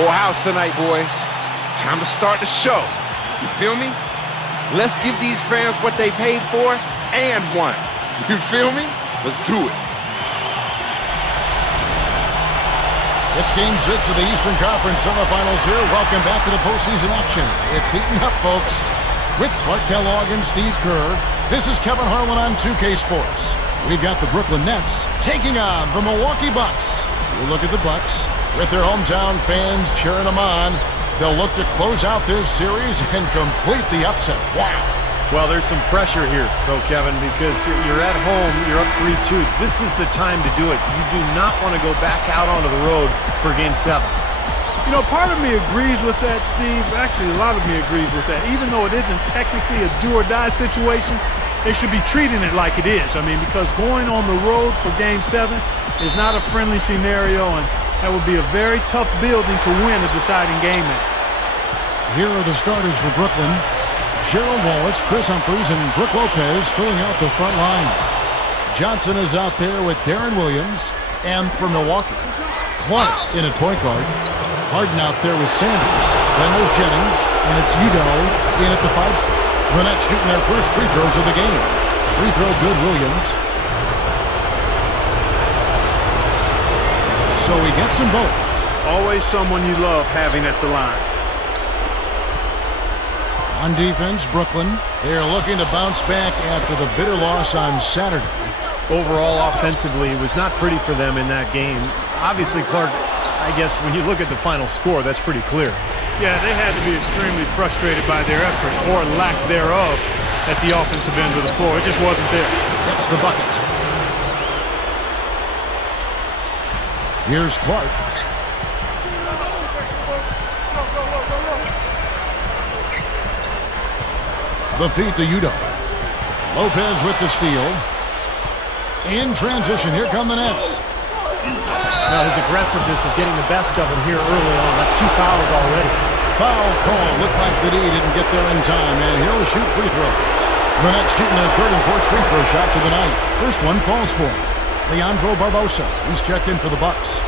Full house tonight, boys. Time to start the show. You feel me? Let's give these fans what they paid for and won. You feel me? Let's do it. It's Game 6 of the Eastern Conference semifinals here. Welcome back to the postseason action. It's heating up, folks. With Clark Kellogg and Steve Kerr, this is Kevin Harlan on 2K Sports. We've got the Brooklyn Nets taking on the Milwaukee Bucks. You look at the Bucks with their hometown fans cheering them on. They'll look to close out this series and complete the upset. Wow. Well, there's some pressure here, though, Kevin, because you're at home, you're up 3-2. This is the time to do it. You do not want to go back out onto the road for Game 7. You know, part of me agrees with that, Steve. Actually, a lot of me agrees with that. Even though it isn't technically a do-or-die situation, they should be treating it like it is. I mean, because going on the road for Game 7 is not a friendly scenario, and that would be a very tough building to win a deciding game in. Here are the starters for Brooklyn. Gerald Wallace, Chris Humphries, and Brook Lopez filling out the front line. Johnson is out there with Darren Williams. And for Milwaukee, Clark in at point guard. Harden out there with Sanders. Then there's Jennings, and it's Udo in at the 5 spot. The Nets shooting their first free throws of the game. Free throw good, Williams. So he gets them both. Always someone you love having at the line. On defense, Brooklyn, they are looking to bounce back after the bitter loss on Saturday. Overall, offensively, it was not pretty for them in that game. Obviously, Clark, I guess when you look at the final score, that's pretty clear. Yeah, they had to be extremely frustrated by their effort, or lack thereof, at the offensive end of the floor. It just wasn't there. That's the bucket. Here's Clark. The feed to Udo. Lopez with the steal. In transition, here come the Nets. Now his aggressiveness is getting the best of him here early on. That's 2 fouls already. Foul call. Looked like the D didn't get there in time, and he'll shoot free throws. The Nets shooting their third and fourth free throw shots of the night. First one falls for him. Leandro Barbosa. He's checked in for the Bucks.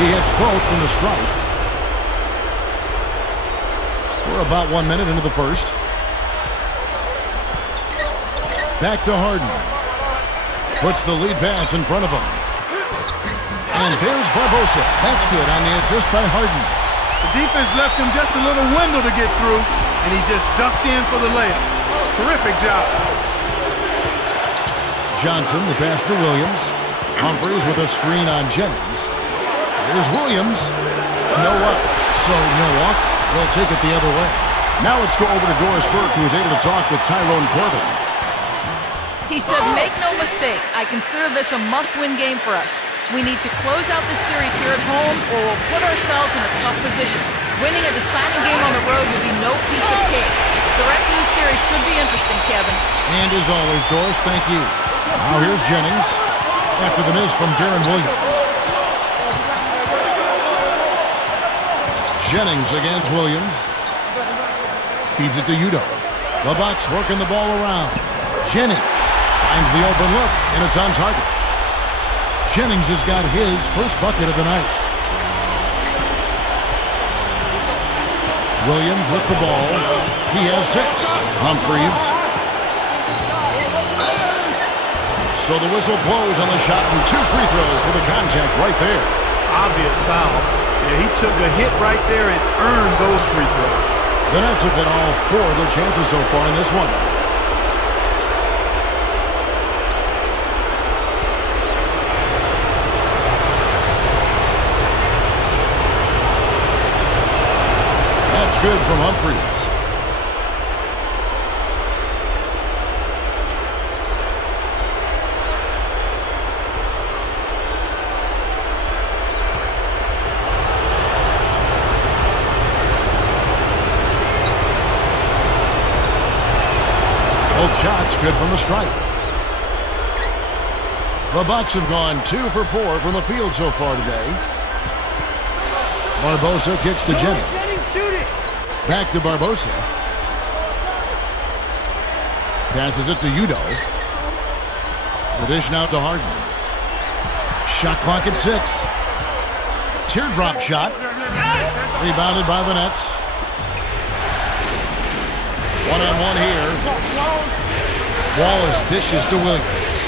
He hits both from the stripe. We're about 1 minute into the first. Back to Harden. Puts the lead pass in front of him. And there's Barbosa. That's good on the assist by Harden. The defense left him just a little window to get through, and he just ducked in for the layup. Terrific job. Johnson, the pass to Williams. Humphries with a screen on Jennings. Here's Williams. No luck. So Milwaukee will take it the other way. Now let's go over to Doris Burke, who was able to talk with Tyrone Corbin. He said, make no mistake, I consider this a must-win game for us. We need to close out this series here at home, or we'll put ourselves in a tough position. Winning a deciding game on the road would be no piece of cake. The rest of this series should be interesting, Kevin. And as always, Doris, thank you. Now here's Jennings after the miss from Darren Williams. Jennings against Williams. Feeds it to Udo. The Bucks working the ball around. Jennings finds the open look, and it's on target. Jennings has got his first bucket of the night. Williams with the ball. He has 6. Humphries. So the whistle blows on the shot, and 2 free throws for the contact right there. Obvious foul. Yeah, he took a hit right there and earned those free throws. The Nets have got all 4 of their chances so far in this one. That's good from Humphries. Both shots good from the stripe. The Bucks have gone 2 for 4 from the field so far today. Barbosa kicks to Jennings. Back to Barbosa. Passes it to Udo. The dish now to Harden. Shot clock at 6. Teardrop shot. Rebounded by the Nets. One-on-one here. Wallace dishes to Williams.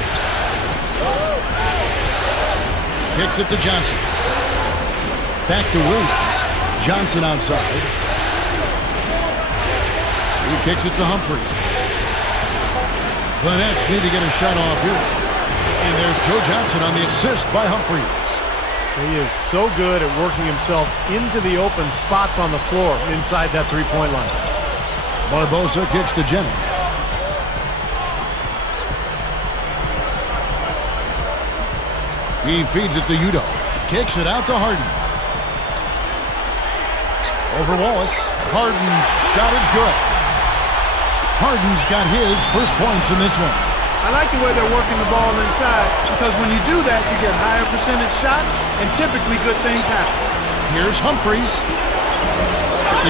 Kicks it to Johnson. Back to Williams. Johnson outside. He kicks it to Humphries. The Nets need to get a shot off here. And there's Joe Johnson on the assist by Humphries. He is so good at working himself into the open spots on the floor inside that three-point line. Barbosa kicks to Jennings. He feeds it to Udo. Kicks it out to Harden. Over Wallace. Harden's shot is good. Harden's got his first points in this one. I like the way they're working the ball inside because when you do that, you get higher percentage shots and typically good things happen. Here's Humphries.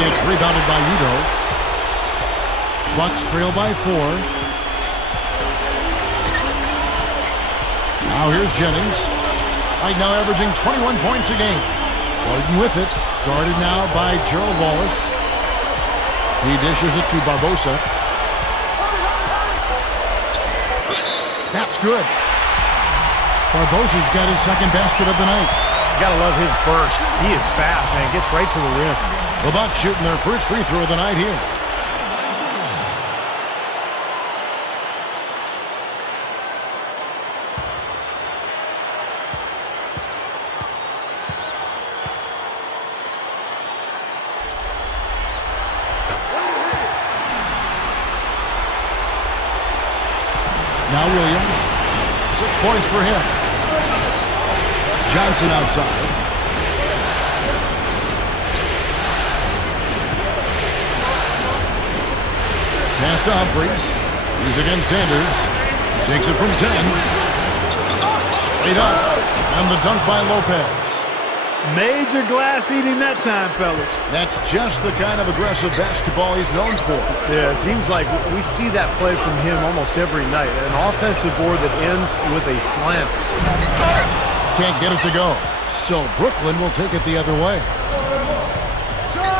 It's rebounded by Udo. Bucks trail by 4. Now here's Jennings. Right now averaging 21 points a game. Harden with it. Guarded now by Gerald Wallace. He dishes it to Barbosa. That's good. Barbosa's got his second basket of the night. Gotta love his burst. He is fast, man. Gets right to the rim. The Bucks shooting their first free throw of the night here. Now Williams. 6 points for him. Johnson outside. Pass to Humphries. He's against Sanders. Takes it from 10. Straight up. And the dunk by Lopez. Major glass eating that time, fellas. That's just the kind of aggressive basketball he's known for. Yeah, it seems like we see that play from him almost every night. An offensive board that ends with a slam. Can't get it to go. So Brooklyn will take it the other way.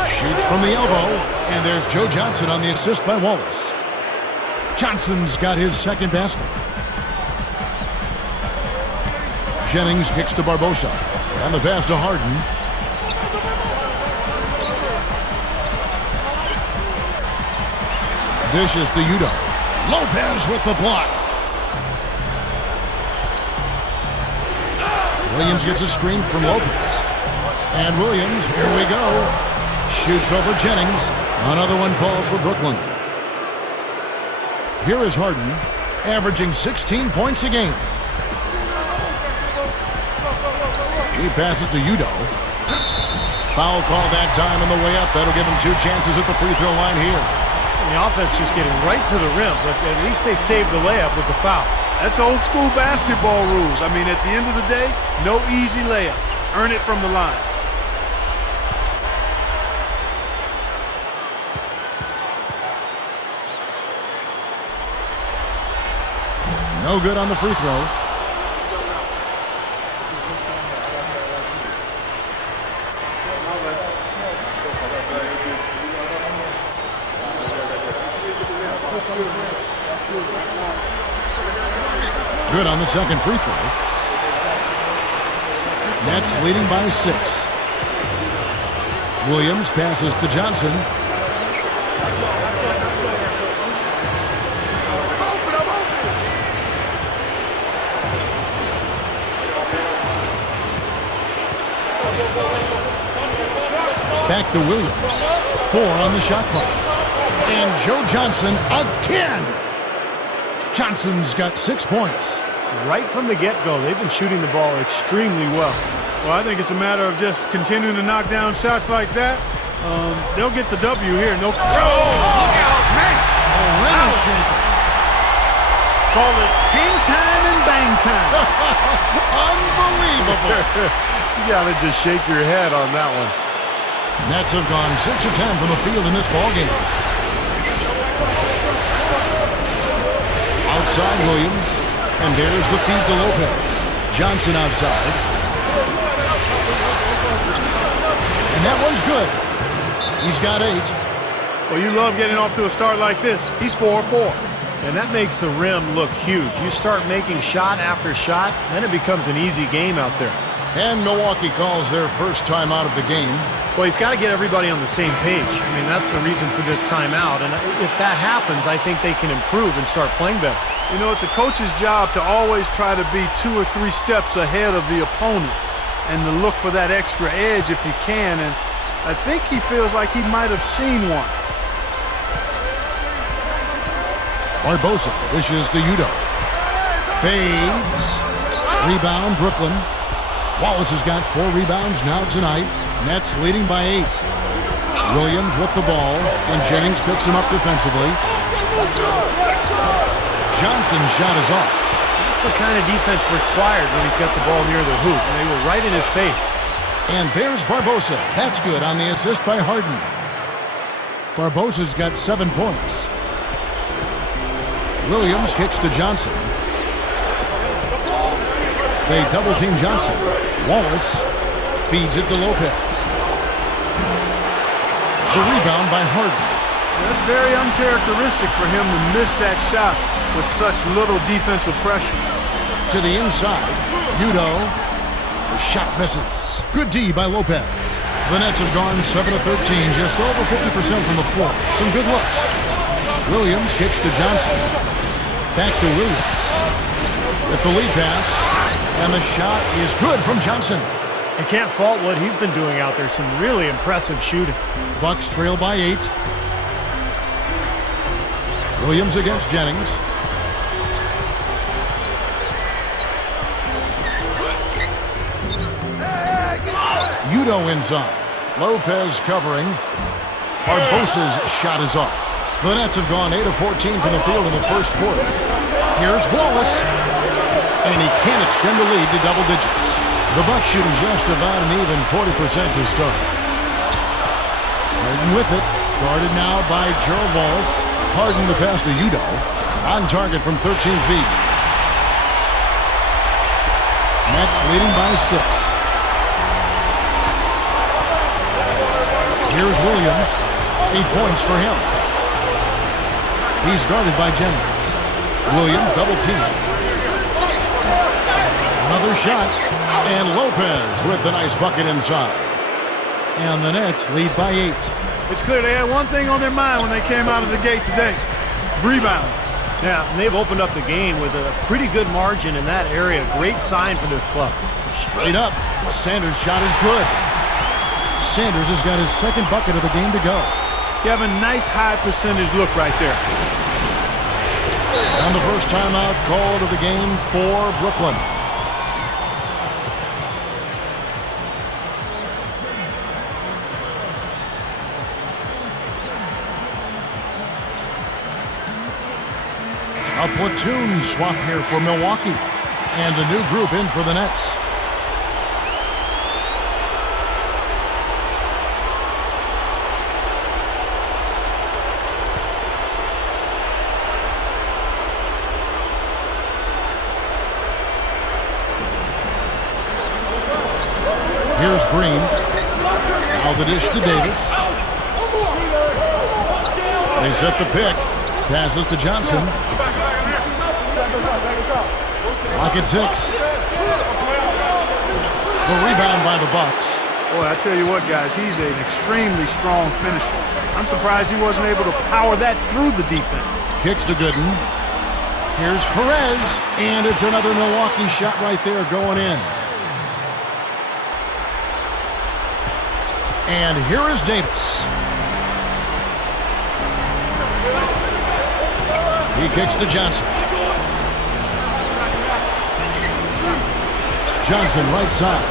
Shoots from the elbow. And there's Joe Johnson on the assist by Wallace. Johnson's got his second basket. Jennings kicks to Barbosa. And the pass to Harden. Dishes to Udo. Lopez with the block. Williams gets a screen from Lopez. And Williams, here we go. Shoots over Jennings. Another one falls for Brooklyn. Here is Harden, averaging 16 points a game. He passes to Udo. Foul call that time on the way up. That'll give him 2 chances at the free throw line here. And the offense just getting right to the rim, but at least they saved the layup with the foul. That's old school basketball rules. I mean, at the end of the day, no easy layups. Earn it from the line. No good on the free throw. Good on the second free throw. Nets leading by 6. Williams passes to Johnson. Back to Williams. 4 on the shot clock. And Joe Johnson again. Johnson's got 6 points. Right from the get-go, they've been shooting the ball extremely well. Well, I think it's a matter of just continuing to knock down shots like that. They'll get the W here. No. Oh, look out, man! A rim is shaking. Call it hang time and bang time. Unbelievable. You got to just shake your head on that one. Nets have gone 6 of 10 from the field in this ballgame. Outside Williams, and there's the feed to Lopez. Johnson outside. And that one's good. He's got 8. Well, you love getting off to a start like this. He's 4-4. And that makes the rim look huge. You start making shot after shot, then it becomes an easy game out there. And Milwaukee calls their first time out of the game. Well, he's got to get everybody on the same page. I mean, that's the reason for this timeout. And if that happens, I think they can improve and start playing better. You know, it's a coach's job to always try to be 2 or 3 steps ahead of the opponent and to look for that extra edge if you can. And I think he feels like he might have seen one. Barbosa dishes to Udo. Fades. Rebound, Brooklyn. Wallace has got 4 rebounds now tonight. Nets leading by 8. Williams with the ball, and Jennings picks him up defensively. Johnson's shot is off. That's the kind of defense required when he's got the ball near the hoop. And they were right in his face. And there's Barbosa. That's good on the assist by Harden. Barbosa's got 7 points. Williams kicks to Johnson. They double-team Johnson. Wallace feeds it to Lopez. The rebound by Harden. That's very uncharacteristic for him to miss that shot with such little defensive pressure. To the inside. Udo. The shot misses. Good D by Lopez. The Nets have gone 7 of 13, just over 50% from the floor. Some good looks. Williams kicks to Johnson. Back to Williams. With the lead pass. And the shot is good from Johnson. You can't fault what he's been doing out there. Some really impressive shooting. Bucks trail by 8. Williams against Jennings. Udo inside. Lopez covering. Barbosa's shot is off. The Nets have gone 8 of 14 from the field in the first quarter. Here's Wallace. And he can't extend the lead to double digits. The Bucks shooting just about an even 40% to start. Harden with it. Guarded now by Gerald Wallace. Harden the pass to Udo. On target from 13 feet. Nets leading by 6. Here's Williams. 8 points for him. He's guarded by Jennings. Williams double team. Another shot. And Lopez with the nice bucket inside. And the Nets lead by 8. It's clear they had one thing on their mind when they came out of the gate today. Rebound. Yeah, and they've opened up the game with a pretty good margin in that area. Great sign for this club. Straight up. Sanders' shot is good. Sanders has got his second bucket of the game to go. You have a nice high percentage look right there. And the first timeout called of the game for Brooklyn. A platoon swap here for Milwaukee. And a new group in for the Nets. Here's Green. Now the dish to Davis. They set the pick. Passes to Johnson. Clock at 6. The rebound by the Bucks. Boy, I tell you what, guys, he's an extremely strong finisher. I'm surprised he wasn't able to power that through the defense. Kicks to Gooden. Here's Perez. And it's another Milwaukee shot right there going in. And here is Davis. He kicks to Johnson. Johnson right side.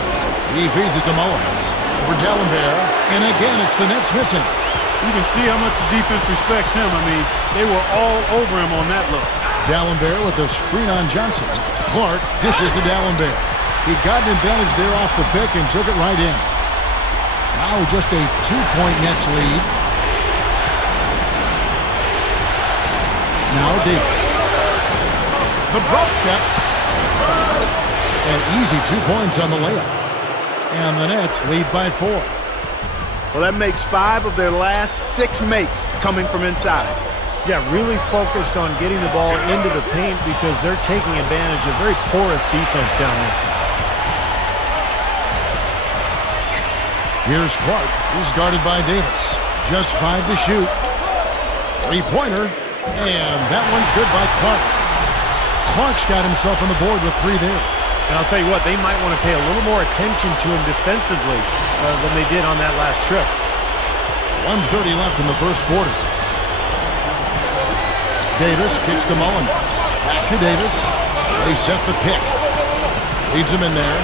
He feeds it to Mullins. For D'Alembert. And again, it's the Nets missing. You can see how much the defense respects him. I mean, they were all over him on that look. D'Alembert with the screen on Johnson. Clark dishes to D'Alembert. He got an advantage there off the pick and took it right in. Now just a 2-point Nets lead. Now Davis. The drop step. An easy 2 points on the layup. And the Nets lead by 4. Well, that makes 5 of their last 6 makes coming from inside. Yeah, really focused on getting the ball into the paint because they're taking advantage of very porous defense down there. Here's Clark. He's guarded by Davis. Just 5 to shoot. 3-pointer. And that one's good by Clark. Clark's got himself on the board with 3 there. And I'll tell you what, they might want to pay a little more attention to him defensively than they did on that last trip. 1:30 left in the first quarter. Davis kicks to Mullins. Back to Davis. They set the pick. Leads him in there.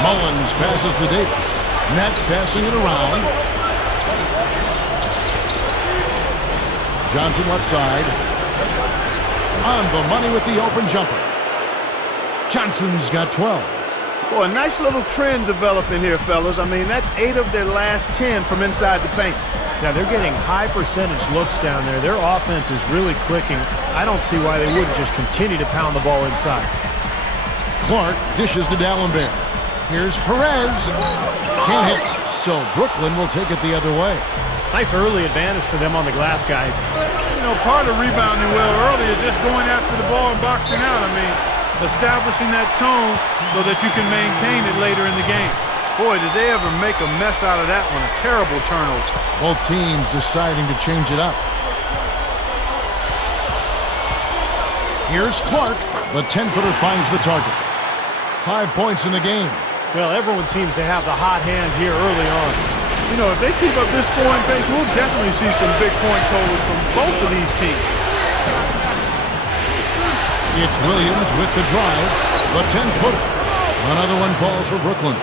Mullins passes to Davis. Nets passing it around. Johnson left side. On the money with the open jumper. Johnson's got 12. Boy, a nice little trend developing here, fellas. I mean, that's 8 of their last 10 from inside the paint. Yeah, they're getting high percentage looks down there. Their offense is really clicking. I don't see why they wouldn't just continue to pound the ball inside. Clark dishes to D'Alembert. Here's Perez. Can't hit, so Brooklyn will take it the other way. Nice early advantage for them on the glass, guys. You know, part of rebounding well early is just going after the ball and boxing out. I mean, establishing that tone so that you can maintain it later in the game. Boy, did they ever make a mess out of that one. A terrible turnover. Both teams deciding to change it up. Here's Clark. The 10-footer finds the target. 5 points in the game. Well, everyone seems to have the hot hand here early on. You know, if they keep up this scoring pace, we'll definitely see some big point totals from both of these teams. It's Williams with the drive. The 10-footer. Another one falls for Brooklyn.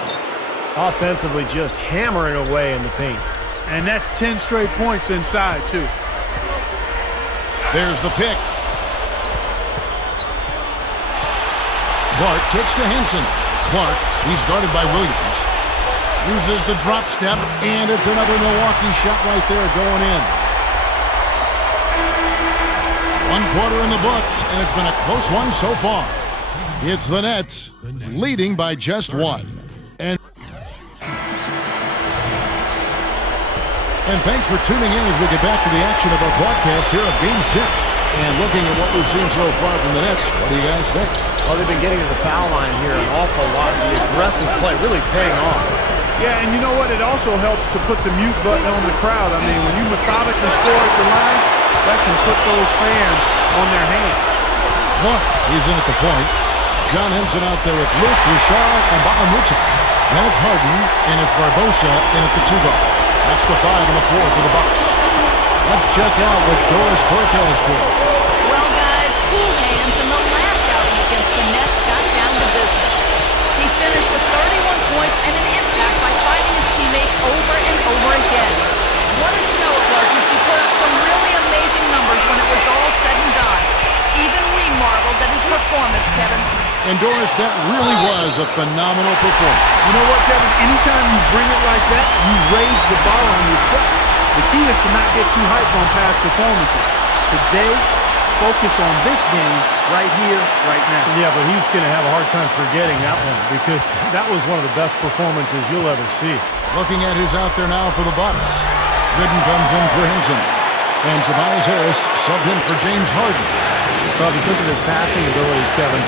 Offensively just hammering away in the paint. And that's 10 straight points inside, too. There's the pick. Clark kicks to Henson. Clark, he's guarded by Williams. Uses the drop step, and it's another Milwaukee shot right there going in. 1 quarter in the books, and it's been a close one so far. It's the Nets leading by just 1. And thanks for tuning in as we get back to the action of our broadcast here of Game 6. And looking at what we've seen so far from the Nets, what do you guys think? Well, they've been getting to the foul line here an awful lot. The aggressive play really paying off. Yeah, and you know what? It also helps to put the mute button on the crowd. I mean, when you methodically score at the line, that can put those fans on their hands. Clark, he's in at the point. John Henson out there with Luke, Richard, and Ba'amuta. Then it's Harden, and it's Barbosa in at the 2-guard. That's the 5 and the 4 for the Bucks. Let's check out what Doris Burke has for us. Well, guys, cool hands in the last outing against the Nets got down to business. He finished with 31 points and an impact by fighting his teammates over and over again. What a show it was as he put up some really amazing numbers when it was all said and done. Even we marveled at his performance, Kevin. And Doris, that really was a phenomenal performance. You know what, Kevin? Anytime you bring it like that, you raise the bar on yourself. The key is to not get too hyped on past performances. Today, focus on this game right here, right now. Yeah, but he's going to have a hard time forgetting that one because that was one of the best performances you'll ever see. Looking at who's out there now for the Bucks. Gooden comes in for Henson. And Tobias Harris subbed in for James Harden. Well, because of his passing ability, Kevin,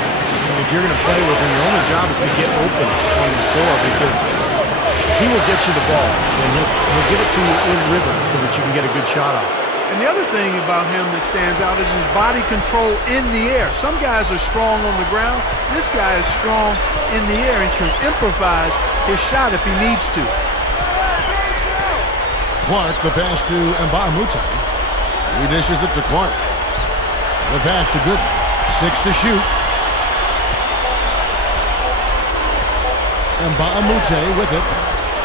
if you're going to play with him, your only job is to get open on the floor because he will get you the ball and he'll give it to you in rhythm so that you can get a good shot off. And the other thing about him that stands out is his body control in the air. Some guys are strong on the ground. This guy is strong in the air and can improvise his shot if he needs to. Clark, the pass to Mbah-a-Moute. He dishes it to Clark. The pass to Gooden. 6 to shoot. Mbah-a-Moute with it,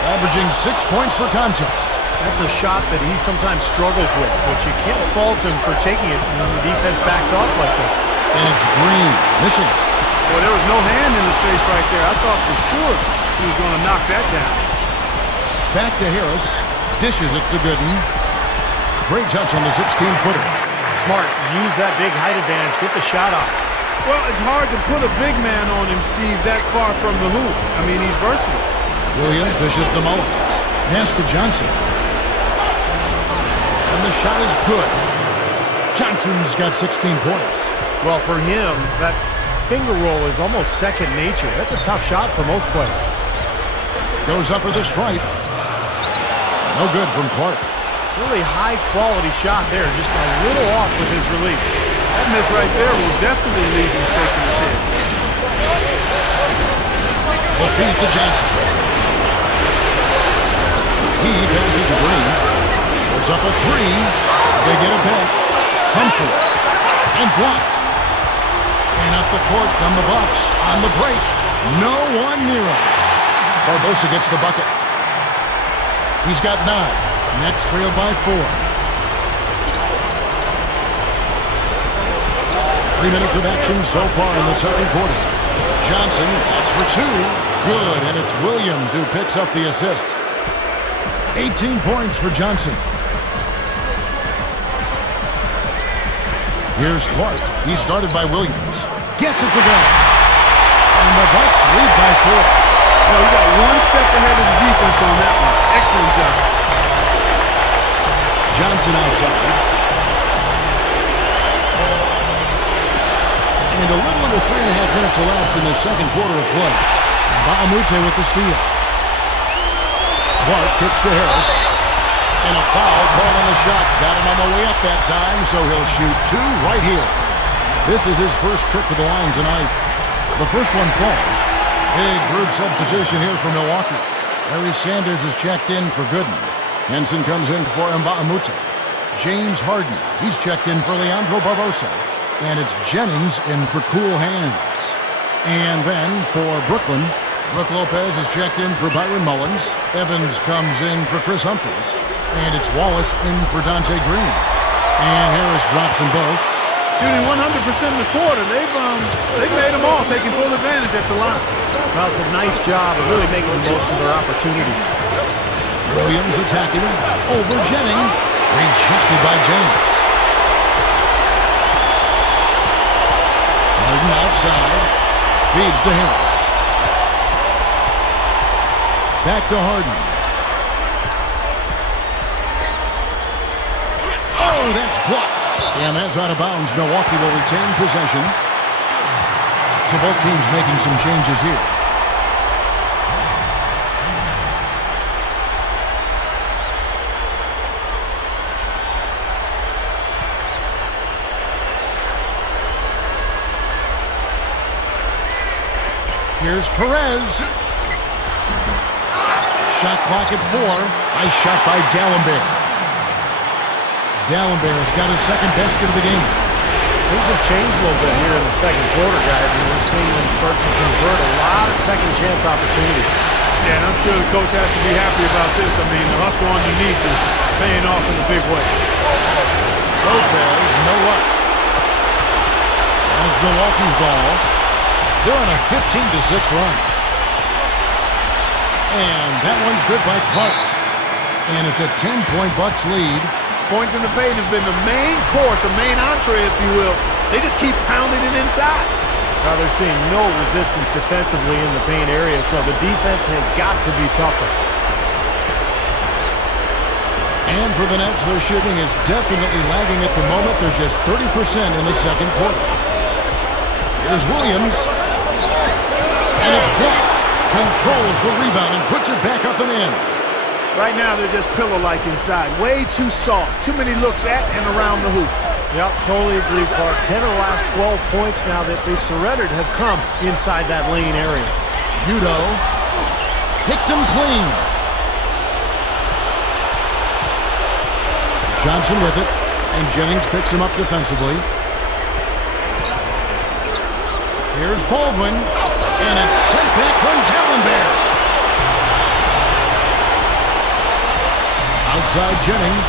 averaging 6 points per contest. That's a shot that he sometimes struggles with, but you can't fault him for taking it when the defense backs off like that. And it's Green, missing. Well, there was no hand in his face right there. I thought for sure he was going to knock that down. Back to Harris. Dishes it to Gooden. Great touch on the 16-footer. Smart. Use that big height advantage. Get the shot off. Well, it's hard to put a big man on him, Steve, that far from the hoop. I mean, he's versatile. Williams dishes to Mullins. Pass to Johnson. And the shot is good. Johnson's got 16 points. Well, for him, that finger roll is almost second nature. That's a tough shot for most players. Goes up with a stripe. No good from Clark. Really high-quality shot there. Just a little off with his release. That miss right there will definitely leave him shaking his head. The feed to Johnson. He passes to Green. Puts up a three. They get it back. Humphries. And blocked. And up the court come the Bucks. On the break. No one near him. Barbosa gets the bucket. He's got 9. Nets trailed by 4. 3 minutes of action so far in the second quarter. Johnson, that's for 2. Good, and it's Williams who picks up the assist. 18 points for Johnson. Here's Clark. He's guarded by Williams. Gets it to go. And the Bucks lead by 4. Well, he got one step ahead of the defense on that one. Excellent job. Johnson outside. And a little under 3.5 minutes elapsed in the second quarter of play. Ba'amute with the steal. Clark kicks to Harris. And a foul called on the shot. Got him on the way up that time, so he'll shoot 2 right here. This is his first trip to the line tonight. The first one falls. Big group substitution here for Milwaukee. Larry Sanders is checked in for Gooden. Henson comes in for Mba'amute. James Harden, he's checked in for Leandro Barbosa. And it's Jennings in for Cool Hands. And then for Brooklyn, Brook Lopez is checked in for Byron Mullins. Evans comes in for Chris Humphries. And it's Wallace in for Dante Green. And Harris drops them both. Shooting 100% in the quarter. They've made them all, taking full advantage at the line. Well, it's a nice job of really making the most of their opportunities. Williams attacking over Jennings. Rejected by Jennings. Harden outside. Feeds to Harris. Back to Harden. Oh, that's blocked. And that's out of bounds. Milwaukee will retain possession. So both teams making some changes here. Here's Perez. Shot clock at 4. Nice shot by D'Alembert. D'Alembert's got his second basket of the game. Things have changed a little bit here in the second quarter, guys, and we're seeing them start to convert a lot of second chance opportunities. Yeah, and I'm sure the coach has to be happy about this. I mean, the hustle underneath is paying off in a big way. Lopez, no luck. And it's Milwaukee's ball. They're on a 15-6 run. And that one's good by Clark. And it's a 10-point Bucks lead. Points in the paint have been the main course, or main entree, if you will. They just keep pounding it inside. Now they're seeing no resistance defensively in the paint area, so the defense has got to be tougher. And for the Nets, their shooting is definitely lagging at the moment. They're just 30% in the second quarter. Here's Williams. And it's blocked. Controls the rebound and puts it back up and in. Right now, they're just pillow-like inside. Way too soft. Too many looks at and around the hoop. Yep, totally agree, Clark. 10 of the last 12 points now that they've surrendered have come inside that lane area. Udo picked him clean. Johnson with it, and Jennings picks him up defensively. Here's Baldwin, and it's sent back from D'Alembert. Outside Jennings.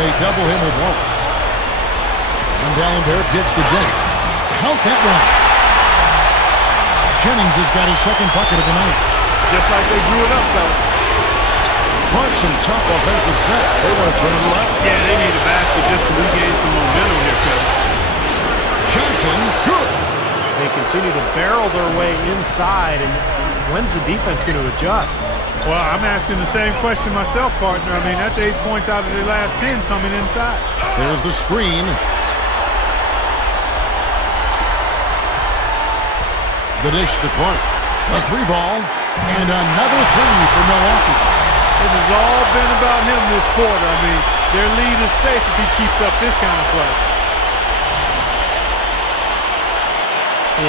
They double him with Wallace. And Dallenberg gets to Jennings. Count that one. Jennings has got his second bucket of the night. Just like they drew it up, fella. Clark, some tough offensive sets. They want to turn it around. Yeah, they need a basket just to regain some momentum here, Kevin. Johnson, good. They continue to barrel their way inside, and when's the defense going to adjust? Well, I'm asking the same question myself, partner. I mean, that's 8 points out of their last 10 coming inside. There's the screen. The dish to Clark. A three ball, and another three for Milwaukee. This has all been about him this quarter. I mean, their lead is safe if he keeps up this kind of play.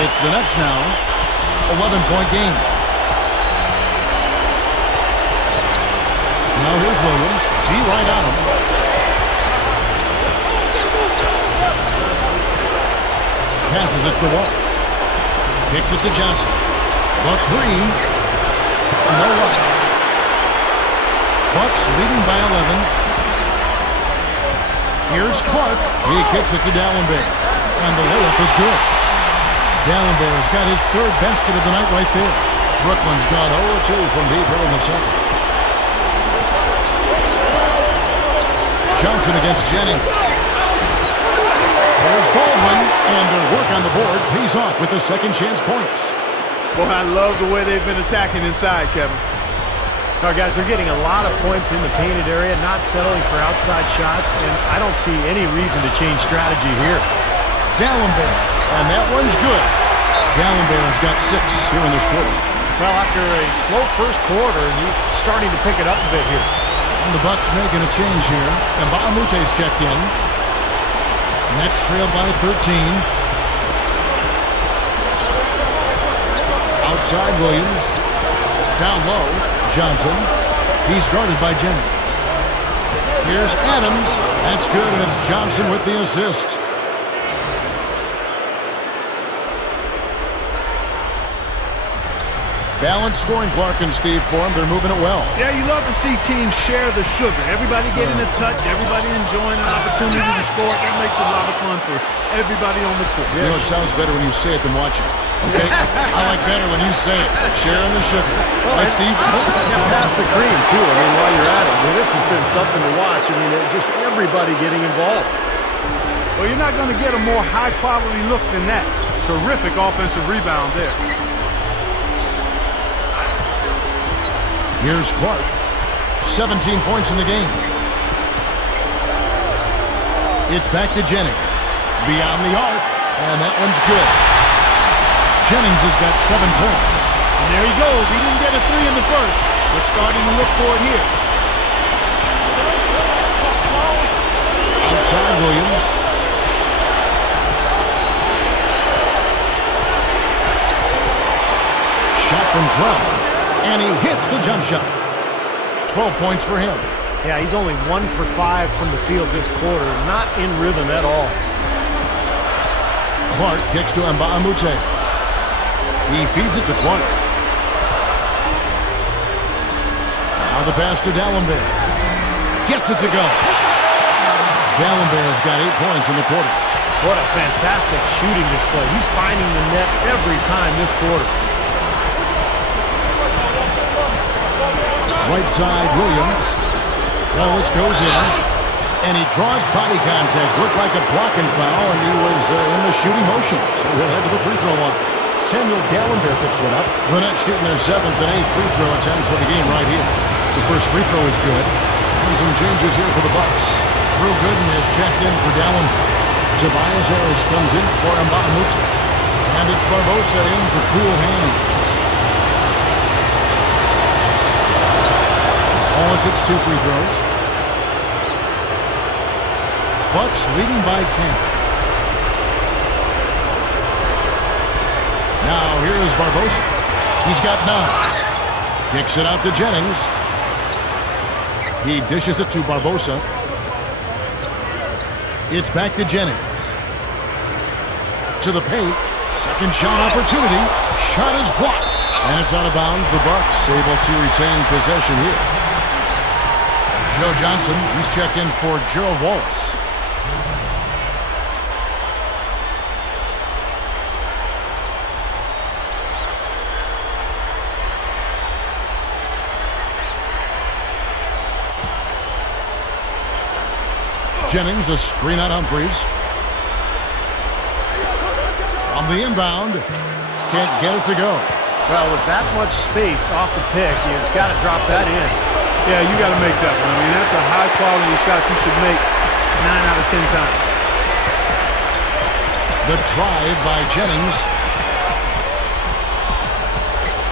It's the Nets now. 11-point game. Now here's Williams. D right on him. Passes it to Wallace. Kicks it to Johnson. The three. No luck. Bucks leading by 11. Here's Clark. He kicks it to Dallenberg. And the layup is good. Dallenberg's got his third basket of the night right there. Brooklyn's gone 0-2 from deep here in the second. Johnson against Jennings. There's Baldwin, and their work on the board pays off with the second chance points. Boy, I love the way they've been attacking inside, Kevin. All right, guys, they're getting a lot of points in the painted area, not settling for outside shots, and I don't see any reason to change strategy here. Dallenberg, and that one's good. Dallenberg's got 6 here in this quarter. Well, after a slow first quarter, he's starting to pick it up a bit here. And the Bucks making a change here. And Mbaamute's checked in. Nets trail by 13. Outside Williams. Down low, Johnson. He's guarded by Jennings. Here's Adams. That's good, and it's Johnson with the assist. Balanced scoring, Clark and Steve, for them. They're moving it well. Yeah, you love to see teams share the sugar. Everybody getting a touch, everybody enjoying an opportunity to score. That makes it a lot of fun for everybody on the court. You know, it sounds better when you say it than watch it. Okay? I like better when you say it. Sharing the sugar. Right, Steve? Yeah, pass the cream, too. I mean, while you're at it. I mean, this has been something to watch. I mean, just everybody getting involved. Well, you're not going to get a more high-quality look than that. Terrific offensive rebound there. Here's Clark. 17 points in the game. It's back to Jennings. Beyond the arc. And that one's good. Jennings has got 7 points. And there he goes. He didn't get a 3 in the first. We're starting to look for it here. Outside Williams. Shot from 12. And he hits the jump shot. 12 points for him. Yeah, he's only 1 for 5 from the field this quarter. Not in rhythm at all. Clark kicks to Mbaamute. He feeds it to Clark. Now the pass to Dallenberg. Gets it to go. Dallenberg's got 8 points in the quarter. What a fantastic shooting display. He's finding the net every time this quarter. Right side, Williams. Ellis goes in, and he draws body contact. Looked like a blocking foul, and he was in the shooting motion. So he'll head to the free throw line. Samuel Dallenberg picks one up. The Nets shooting their 7th and 8th free throw attempts for the game right here. The first free throw is good. And some changes here for the Bucks. Drew Gooden is checked in for Dallenberg. Tobias Harris comes in for Mbaamute. And it's Barbosa in for Cool Hands. Wallace hits 2 free throws. Bucks leading by 10. Now here is Barbosa. He's got 9. Kicks it out to Jennings. He dishes it to Barbosa. It's back to Jennings. To the paint. Second shot opportunity. Shot is blocked. And it's out of bounds. The Bucks able to retain possession here. Joe Johnson, he's checked in for Gerald Wallace. Jennings, a screen on Humphries. From the inbound, can't get it to go. Well, with that much space off the pick, you've got to drop that in. Yeah, you got to make that one. I mean, that's a high-quality shot you should make 9 out of 10 times. The drive by Jennings.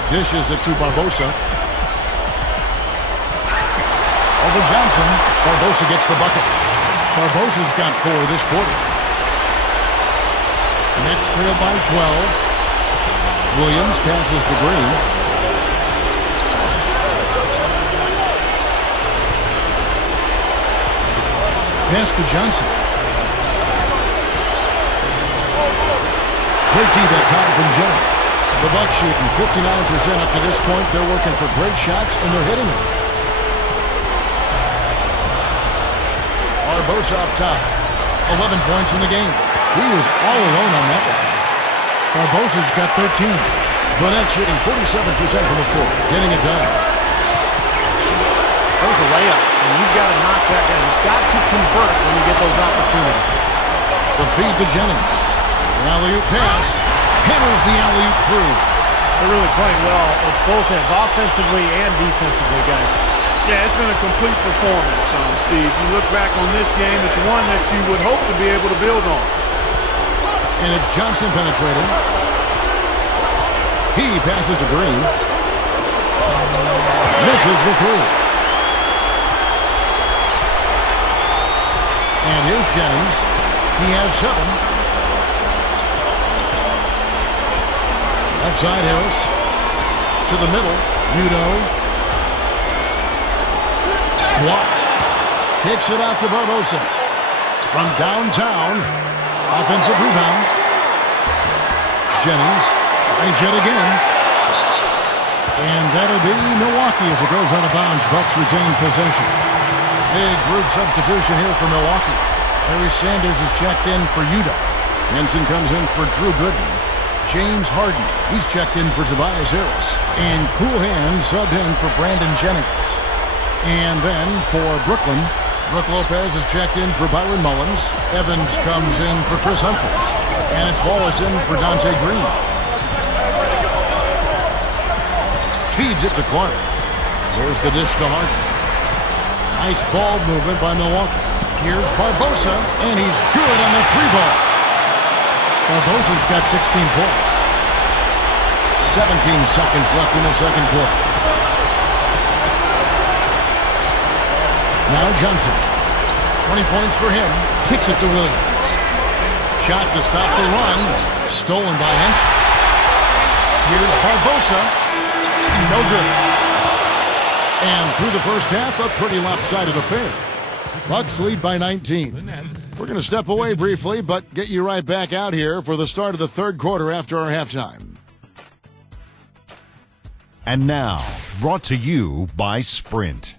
Dishes it to Barbosa. Over Johnson. Barbosa gets the bucket. Barbosa's got 4 this quarter. Nets trail by 12. Williams passes to Green. Pass to Johnson. Great D that time from Jennings. The Bucks shooting 59% up to this point. They're working for great shots, and they're hitting them. Barbosa up top. 11 points in the game. He was all alone on that one. Barbosa's got 13. Burnett shooting 47% from the floor, getting it done. That was a layup, and you've got to knock that down. You've got to convert when you get those opportunities. The feed to Jennings. Alley-oop pass. Hammers the alley-oop through. They're really playing well at both ends, offensively and defensively, guys. Yeah, it's been a complete performance, Steve. You look back on this game, it's one that you would hope to be able to build on. And it's Johnson penetrating. He passes to Green. Misses the 3. And here's Jennings. He has 7. Left side Harris. To the middle. Udo. Blocked. Kicks it out to Barbosa. From downtown. Offensive rebound. Jennings tries yet again. And that'll be Milwaukee as it goes out of bounds. Bucks retain possession. Big group substitution here for Milwaukee. Harry Sanders is checked in for Utah. Henson comes in for Drew Gooden. James Harden, he's checked in for Tobias Harris. And Cool Hand subbed in for Brandon Jennings. And then for Brooklyn, Brook Lopez is checked in for Byron Mullins. Evans comes in for Chris Humphries. And it's Wallace in for Dante Green. Feeds it to Clark. There's the dish to Harden. Nice ball movement by Milwaukee. Here's Barbosa, and he's good on the 3 ball. Barbosa's got 16 points. 17 seconds left in the second quarter. Now Johnson. 20 points for him. Kicks it to Williams. Shot to stop the run. Stolen by Henson. Here's Barbosa. No good. And through the first half, a pretty lopsided affair. Bucks lead by 19. We're going to step away briefly, but get you right back out here for the start of the third quarter after our halftime. And now, brought to you by Sprint.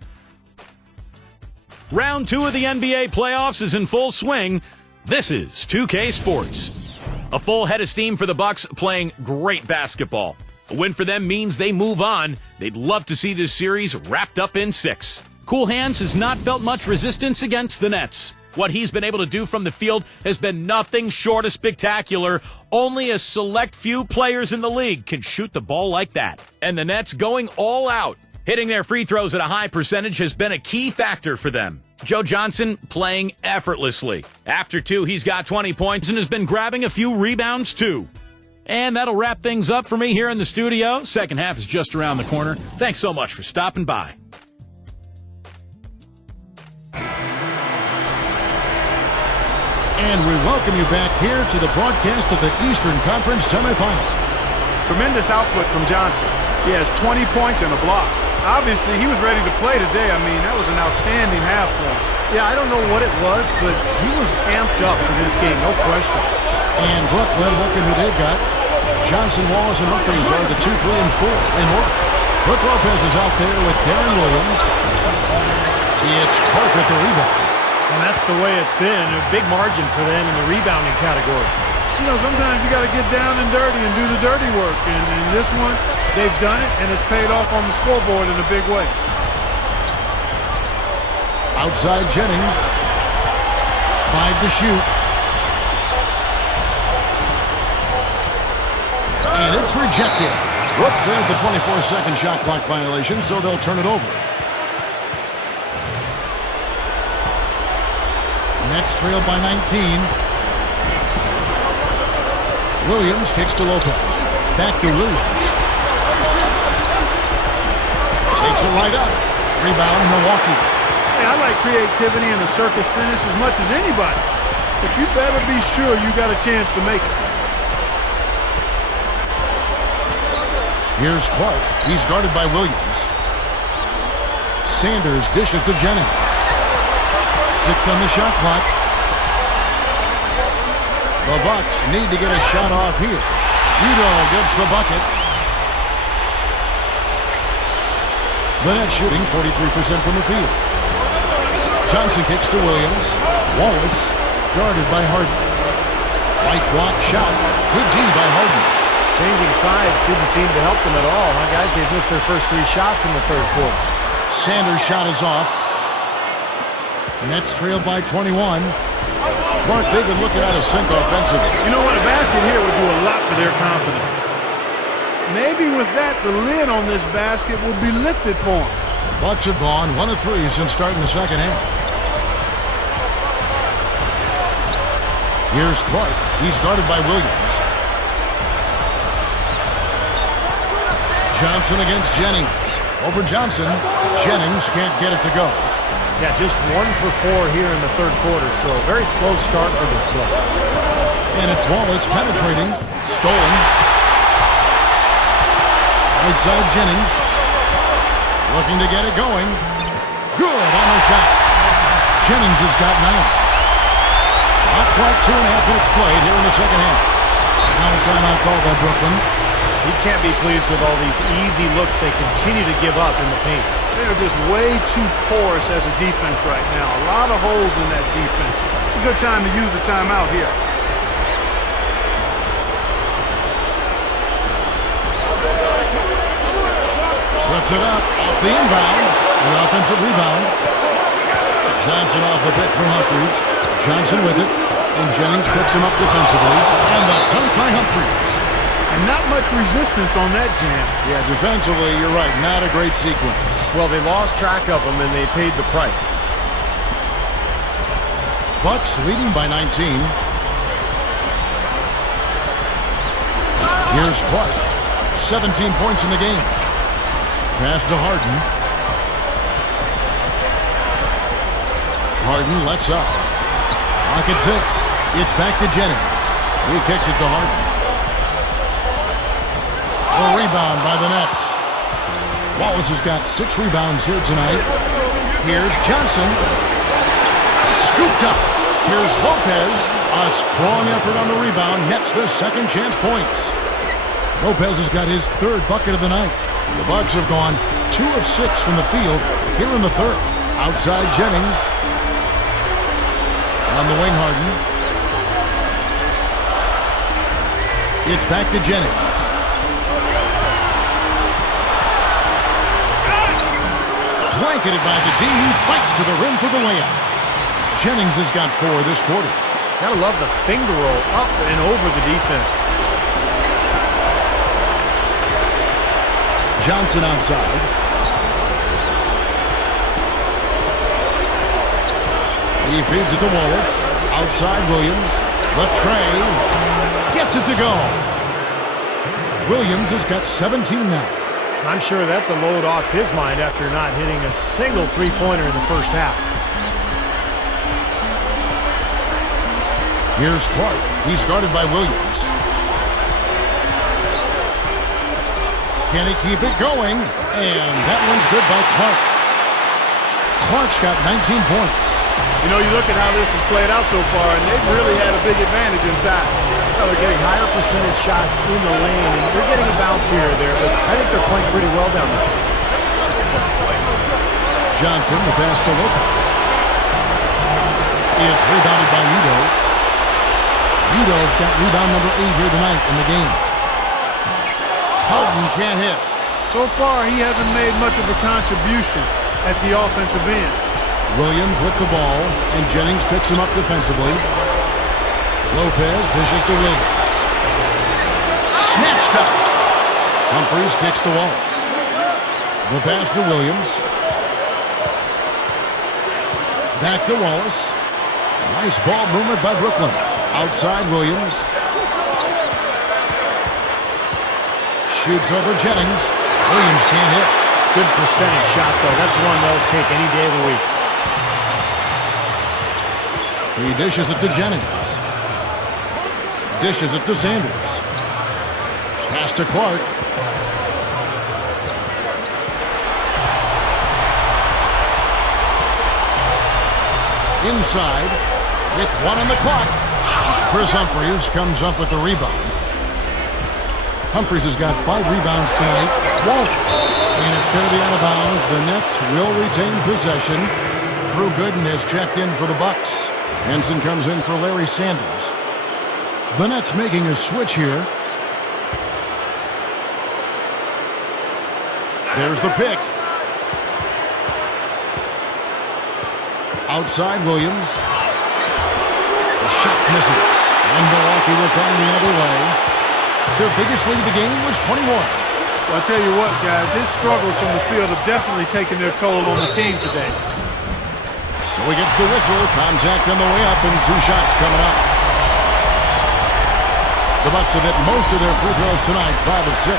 Round 2 of the NBA playoffs is in full swing. This is 2K Sports. A full head of steam for the Bucks playing great basketball. A win for them means they move on. They'd love to see this series wrapped up in 6. Cool Hands has not felt much resistance against the Nets. What he's been able to do from the field has been nothing short of spectacular. Only a select few players in the league can shoot the ball like that. And the Nets going all out. Hitting their free throws at a high percentage has been a key factor for them. Joe Johnson playing effortlessly. After 2, he's got 20 points and has been grabbing a few rebounds too. And that'll wrap things up for me here in the studio. Second half is just around the corner. Thanks so much for stopping by. And we welcome you back here to the broadcast of the Eastern Conference semifinals. Tremendous output from Johnson. He has 20 points and a block. Obviously, he was ready to play today. I mean, that was an outstanding half for him. Yeah, I don't know what it was, but he was amped up for this game, no question. And Brooklyn, looking who they've got. Johnson, Wallace, and Humphries are the 2, 3, and 4 in order. Brook Lopez is out there with Darren Williams. It's Clark with the rebound. And that's the way it's been. A big margin for them in the rebounding category. You know, sometimes you got to get down and dirty and do the dirty work. And in this one, they've done it, and it's paid off on the scoreboard in a big way. Outside Jennings. 5 to shoot. And it's rejected. Whoops, there's the 24-second shot clock violation, so they'll turn it over. Nets trailed by 19. Williams kicks to Lopez. Back to Williams. Takes it right up. Rebound, Milwaukee. Hey, I like creativity and a circus finish as much as anybody. But you better be sure you got a chance to make it. Here's Clark. He's guarded by Williams. Sanders dishes to Jennings. 6 on the shot clock. The Bucks need to get a shot off here. Udo gets the bucket. The Nets shooting 43% from the field. Johnson kicks to Williams. Wallace guarded by Harden. Right block shot. Good D by Harden. Changing sides didn't seem to help them at all, huh, guys? They've missed their first 3 shots in the third quarter. Sanders' shot is off. Nets trailed by 21. Clark, they've been looking at a sink offensively. You know what? A basket here would do a lot for their confidence. Maybe with that, the lid on this basket will be lifted for them. Bucks have gone 1 of 3 since starting the second half. Here's Clark. He's guarded by Williams. Johnson against Jennings. Over Johnson. Jennings can't get it to go. Yeah, just 1 for 4 here in the third quarter, so a very slow start for this club. And it's Wallace penetrating. Stolen. Right side Jennings. Looking to get it going. Good on the shot. Jennings has got 9. Not quite 2.5 minutes played here in the second half. Now a timeout called by Brooklyn. He can't be pleased with all these easy looks they continue to give up in the paint. They're just way too porous as a defense right now. A lot of holes in that defense. It's a good time to use the timeout here. Puts it up off the inbound. The offensive rebound. Johnson off the pick from Humphries. Johnson with it. And Jennings picks him up defensively. And the dunk by Humphries. And not much resistance on that jam. Yeah, defensively, you're right. Not a great sequence. Well, they lost track of him, and they paid the price. Bucks leading by 19. Here's Clark. 17 points in the game. Pass to Harden. Harden left side. Pocket 6. It's back to Jennings. He kicks it to Harden. A rebound by the Nets. Wallace has got 6 rebounds here tonight. Here's Johnson. Scooped up. Here's Lopez. A strong effort on the rebound. Nets the second chance points. Lopez has got his 3rd bucket of the night. The Bucks have gone 2 of 6 from the field here in the 3rd. Outside Jennings. On the wing, Harden. It's back to Jennings. Blanketed by the D, he fights to the rim for the layup. Jennings has got 4 this quarter. Gotta love the finger roll up and over the defense. Johnson outside. He feeds it to Wallace. Outside Williams. The tray. Gets it to go. Williams has got 17 now. I'm sure that's a load off his mind after not hitting a single three-pointer in the first half. Here's Clark. He's guarded by Williams. Can he keep it going? And that one's good by Clark. Clark's got 19 points. You know, you look at how this has played out so far, and they've really had a big advantage inside. Well, they're getting higher percentage shots in the lane, and they're getting a bounce here or there, but I think they're playing pretty well down there. Johnson, the pass to Lopez. It's rebounded by Udo. Udo's got rebound number 8 here tonight in the game. Harden can't hit. So far, he hasn't made much of a contribution at the offensive end. Williams with the ball, and Jennings picks him up defensively. Lopez dishes to Williams. Snatched up. Humphries kicks to Wallace. The pass to Williams. Back to Wallace. Nice ball movement by Brooklyn. Outside Williams. Shoots over Jennings. Williams can't hit. Good percentage shot, though. That's one they'll take any day of the week. He dishes it to Jennings. Dishes it to Sanders. Pass to Clark. Inside, with 1 on the clock. Chris Humphries comes up with the rebound. Humphries has got 5 rebounds tonight. Wallace. And it's going to be out of bounds. The Nets will retain possession. Drew Gooden is checked in for the Bucks. Henson comes in for Larry Sanders. The Nets making a switch here. There's the pick. Outside Williams. The shot misses. And Milwaukee will come the other way. Their biggest lead of the game was 21. Well, I'll tell you what, guys, his struggles from the field have definitely taken their toll on the team today. So he gets the whistle. Contact on the way up and 2 shots coming up. The Bucks have hit most of their free throws tonight, 5 of 6.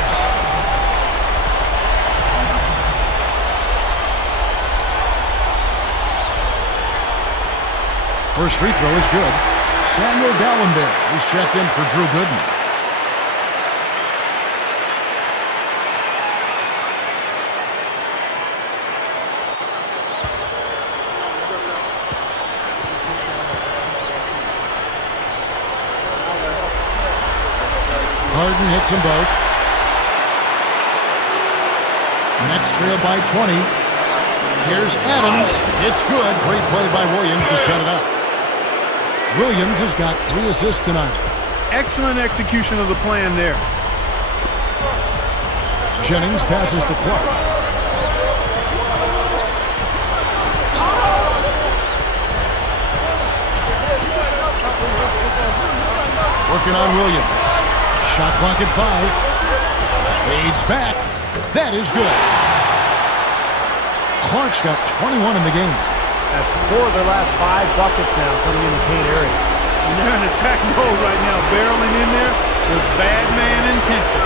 First free throw is good. Samuel Gallenberg, who's checked in for Drew Gooden. Harden hits them both. Nets trail by 20. Here's Adams. It's good. Great play by Williams to set it up. Williams has got 3 assists tonight. Excellent execution of the plan there. Jennings passes to Clark. Working on Williams. Shot clock at 5. Fades back. That is good. Clark's got 21 in the game. That's 4 of their last 5 buckets now coming in the paint area. And they're in attack mode right now, barreling in there with bad man intention.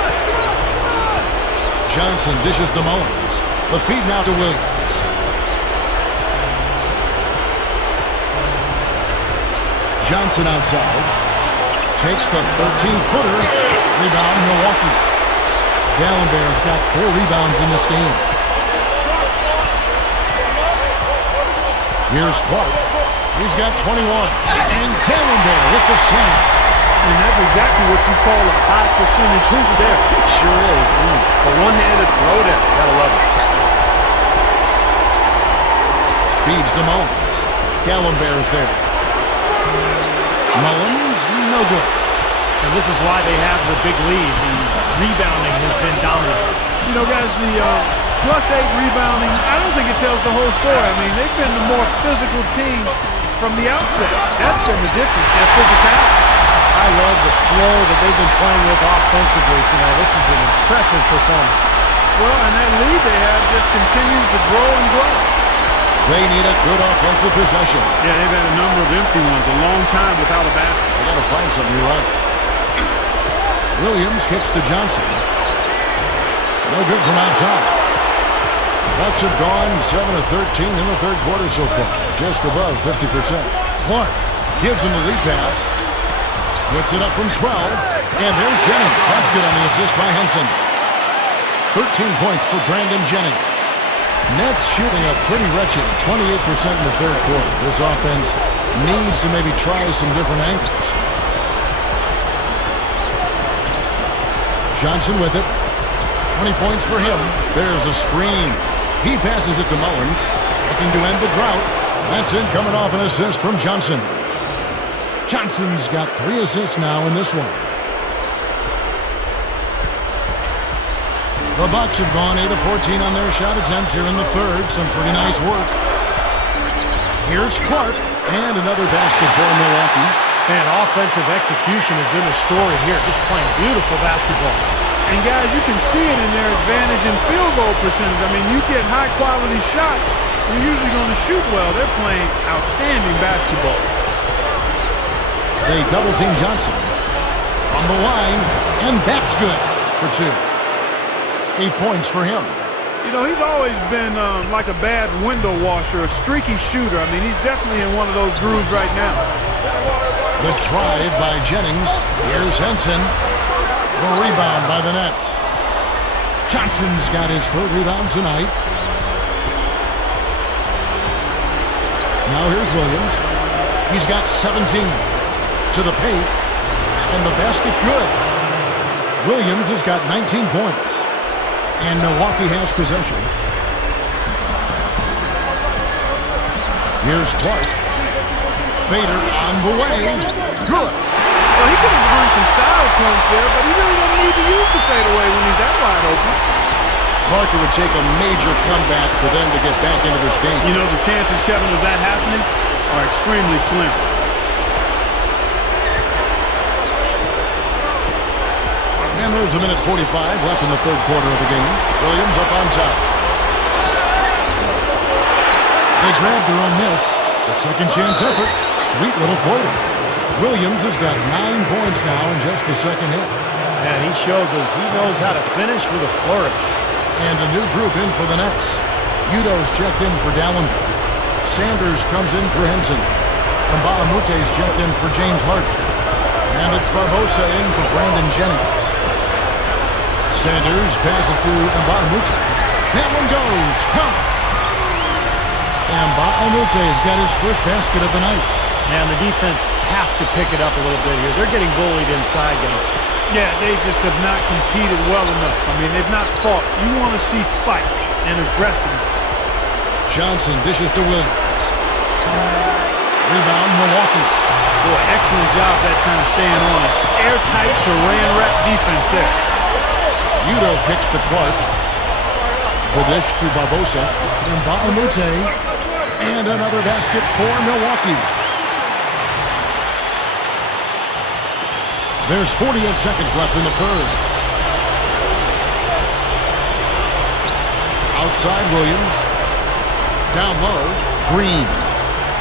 Johnson dishes to Mullins. The feed now to Williams. Johnson outside. Takes the 13-footer. Rebound, Milwaukee. Gallenberg's got 4 rebounds in this game. Here's Clark. He's got 21. And Gallenberg with the slam. And that's exactly what you call a high percentage hoop there. Sure is. The one-handed throwdown. Gotta love it. Feeds to Mullins. Gallenberg's there. Mullins, no good. And this is why they have the big lead. The rebounding has been dominant. You know, guys, the +8 rebounding, I don't think it tells the whole story. I mean, they've been the more physical team from the outset. That's been the difference, their physicality. I love the flow that they've been playing with offensively tonight. This is an impressive performance. Well, and that lead they have just continues to grow and grow. They need a good offensive possession. Yeah, they've had a number of empty ones, a long time without a basket. They got to find something, you're right. Williams kicks to Johnson. No good from outside. Bucks have gone 7 of 13 in the third quarter so far, just above 50%. Clark gives him the lead pass. Puts it up from 12. And there's Jennings. That's good on the assist by Henson. 13 points for Brandon Jennings. Nets shooting a pretty wretched 28% in the third quarter. This offense needs to maybe try some different angles. Johnson with it. 20 points for him. There's a screen. He passes it to Mullins. looking to end the drought. That's it, coming off an assist from Johnson. Johnson's got 3 assists now in this one. The Bucks have gone 8 of 14 on their shot attempts here in the third. Some pretty nice work. Here's Clark, and another basket for Milwaukee. Man, offensive execution has been the story here. Just playing beautiful basketball. And guys, you can see it in their advantage in field goal percentage. I mean, you get high-quality shots, you're usually going to shoot well. They're playing outstanding basketball. They double-team Johnson from the line, and that's good for 2. 8 points for him. You know, he's always been like a bad window washer, a streaky shooter. I mean, he's definitely in one of those grooves right now. The drive by Jennings. Here's Henson. The rebound by the Nets. Johnson's got his 3rd rebound tonight. Now here's Williams. He's got 17 to the paint, and the basket good. Williams has got 19 points, and Milwaukee has possession. Here's Clark. Fader on the way. Good. Well, he could have earned some style points there, but he really doesn't need to use the fadeaway when he's that wide open. Clark, it would take a major comeback for them to get back into this game. You know, the chances, Kevin, of that happening are extremely slim. And there's a minute 45 left in the third quarter of the game. Williams up on top. They grabbed their own miss. The second chance effort. Sweet little floater. Williams has got 9 points now in just the second hit. And he shows us he knows how to finish with a flourish. And a new group in for the Nets. Udo's checked in for Dallenberg. Sanders comes in for Henson. And Baamute's checked in for James Harden. And it's Barbosa in for Brandon Jennings. Sanders passes to Mbamute. That one goes. Come. And Mbamute has got his first basket of the night. And the defense has to pick it up a little bit here. They're getting bullied inside, guys. Yeah, they just have not competed well enough. I mean, they've not fought. You want to see fight and aggressiveness. Johnson dishes to Williams. Rebound, Milwaukee. Boy, excellent job that time staying on it. Airtight saran wrap defense there. Udo picks to Clark. The dish to Barbosa. And Baamoute. And another basket for Milwaukee. There's 48 seconds left in the third. Outside Williams. Down low. Green.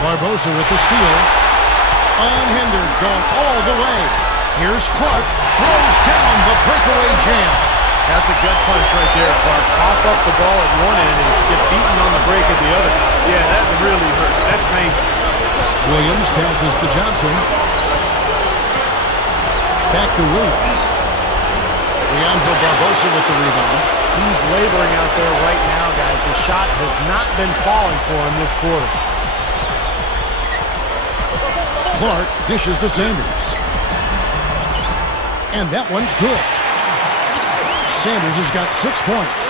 Barbosa with the steal. Unhindered, going all the way. Here's Clark. Throws down the breakaway jam. That's a gut punch right there, Clark. Cough up the ball at one end and get beaten on the break at the other. Yeah, that really hurts. That's painful. Williams passes to Johnson. Back to Williams. Leandro Barbosa with the rebound. He's laboring out there right now, guys. The shot has not been falling for him this quarter. Clark dishes to Sanders. And that one's good. Sanders has got 6 points.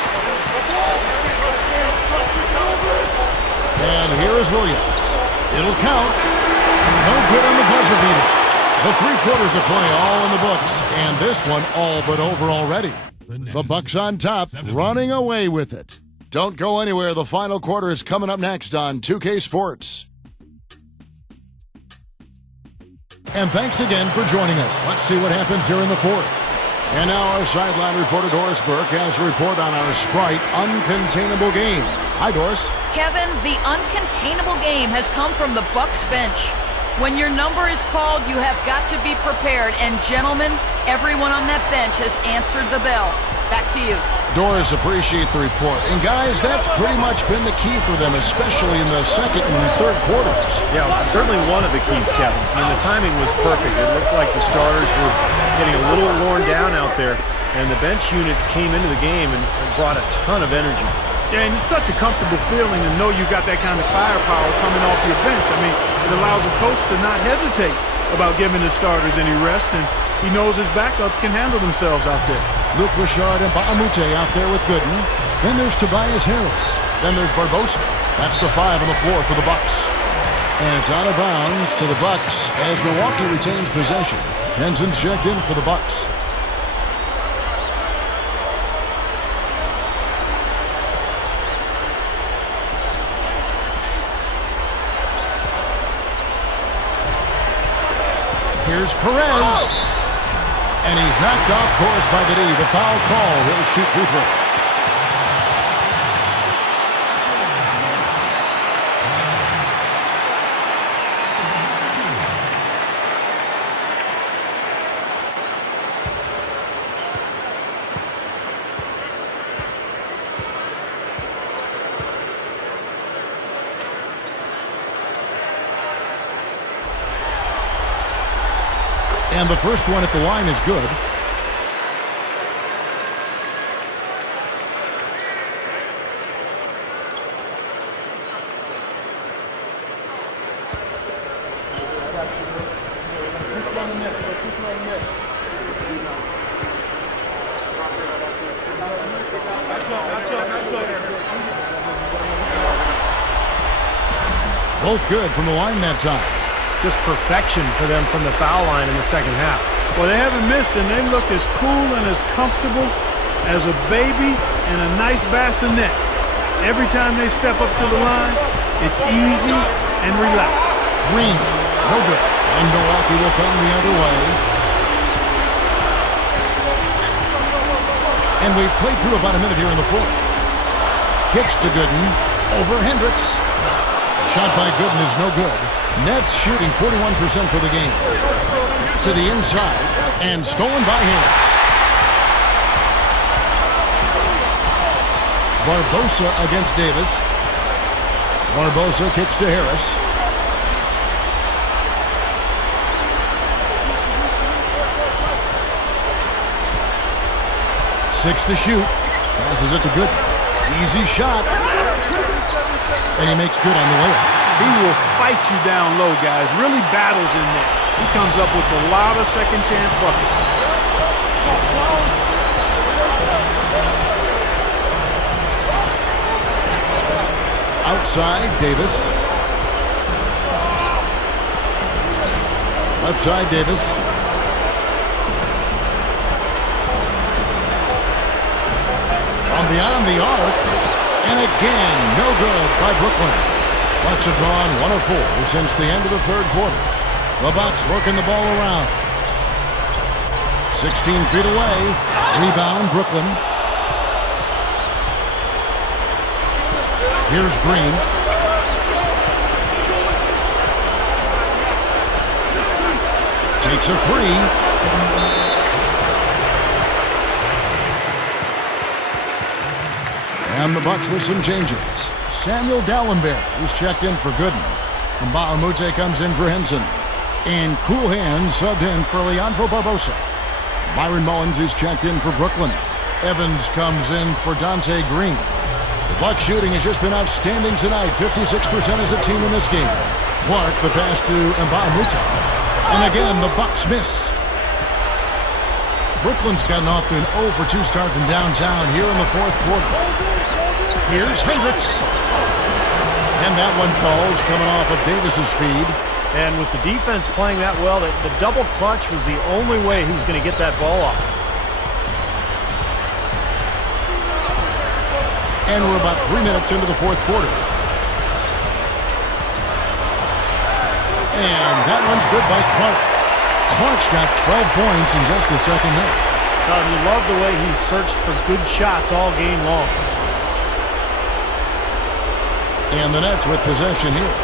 And here is Williams. It'll count. No good on the buzzer beater. The 3 quarters of play all in the books. And this one all but over already. The Bucks on top, running away with it. Don't go anywhere. The final quarter is coming up next on 2K Sports. And thanks again for joining us. Let's see what happens here in the fourth. And now our sideline reporter Doris Burke has a report on our Sprite uncontainable game. Hi, Doris. Kevin, the uncontainable game has come from the Bucks bench. When your number is called, you have got to be prepared. And gentlemen, everyone on that bench has answered the bell. Back to you. Doris, appreciate the report. And guys, that's pretty much been the key for them, especially in the second and third quarters. Yeah, certainly one of the keys, Kevin. I mean, the timing was perfect. It looked like the starters were getting a little worn down out there, and the bench unit came into the game and brought a ton of energy. Yeah, and it's such a comfortable feeling to know you got that kind of firepower coming off your bench. I mean, it allows a coach to not hesitate about giving his starters any rest, and he knows his backups can handle themselves out there. Luke Richard and Baamoute out there with Gooden. Then there's Tobias Harris. Then there's Barbosa. That's the 5 on the floor for the Bucks. And it's out of bounds to the Bucks as Milwaukee retains possession. Henson's checked in for the Bucks. Here's Perez. And he's knocked off course by the D. The foul call. He'll shoot free throws. And the first one at the line is good. Both good from the line that time. Just perfection for them from the foul line in the second half. Well, they haven't missed, and they look as cool and as comfortable as a baby in a nice bassinet. Every time they step up to the line, it's easy and relaxed. Green, no good. And Milwaukee will come the other way. And we've played through about a minute here in the fourth. Kicks to Gooden. Over Hendricks. Shot by Gooden is no good. Nets shooting 41% for the game. To the inside. And stolen by Harris. Barbosa against Davis. Barbosa kicks to Harris. Six to shoot. Passes it to Gooden. Easy shot. And he makes good on the layup. He will fight you down low, guys. Really battles in there. He comes up with a lot of second chance buckets. Outside, Davis. Left side, Davis. From beyond the arc. And again, no good by Brooklyn. Bucks have gone 1 of 4 since the end of the third quarter. The Bucks working the ball around. 16 feet away. Rebound, Brooklyn. Here's Green. Takes a three. And the Bucks with some changes. Samuel Dallenberg, who's checked in for Gooden. And Mbamute comes in for Henson. And Cool Hands subbed in for Leandro Barbosa. Byron Mullins is checked in for Brooklyn. Evans comes in for Dante Green. The Bucks shooting has just been outstanding tonight. 56% as a team in this game. Clark, the pass to Mbamute. And again, the Bucks miss. Brooklyn's gotten off to an 0 for 2 start from downtown here in the fourth quarter. Here's Hendricks. And that one falls coming off of Davis's feed. And with the defense playing that well, the double clutch was the only way he was going to get that ball off. And we're about 3 minutes into the fourth quarter. And that one's good by Clark. Clark's got 12 points in just the second half. You love the way he searched for good shots all game long. And the Nets with possession here.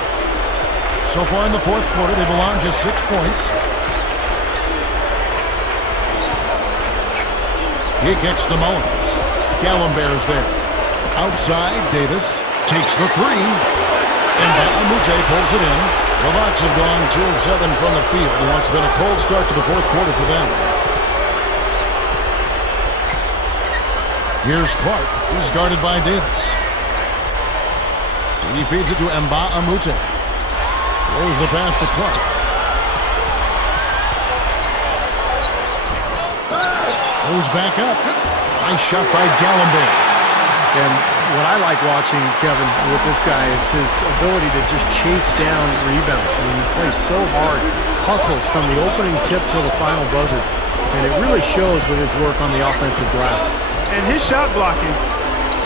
So far in the fourth quarter, they've allowed just 6 points. He kicks to Mullins. Gallenberg's there. Outside, Davis takes the three. And Mbamute pulls it in. The Bucks have gone 2 of 7 from the field in what's been a cold start to the fourth quarter for them. Here's Clark. He's guarded by Davis. He feeds it to Mbamute. There's the pass to Clark. Goes back up. Nice shot by Dallenberg. And what I like watching, Kevin, with this guy is his ability to just chase down rebounds. I mean, he plays so hard, hustles from the opening tip till the final buzzer. And it really shows with his work on the offensive glass. And his shot blocking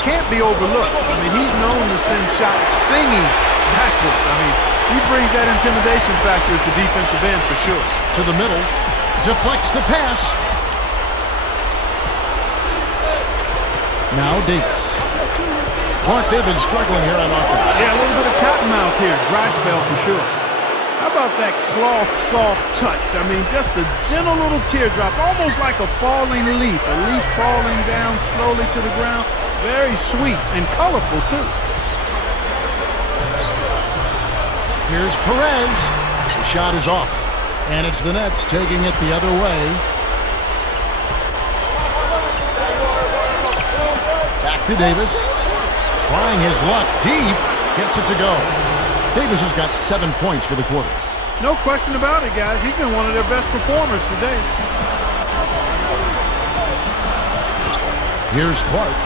can't be overlooked. I mean, he's known to send shots singing backwards. I mean, he brings that intimidation factor at the defensive end for sure. To the middle, deflects the pass. Now Davis. Clark, they've been struggling here on offense. Yeah, a little bit of cottonmouth here. Dry spell for sure. How about that cloth soft touch? I mean, just a gentle little teardrop, almost like a falling leaf. A leaf falling down slowly to the ground. Very sweet and colorful, too. Here's Perez. The shot is off. And it's the Nets taking it the other way. Back to Davis. Trying his luck deep. Gets it to go. Davis has got 7 points for the quarter. No question about it, guys. He's been one of their best performers today. Here's Clark.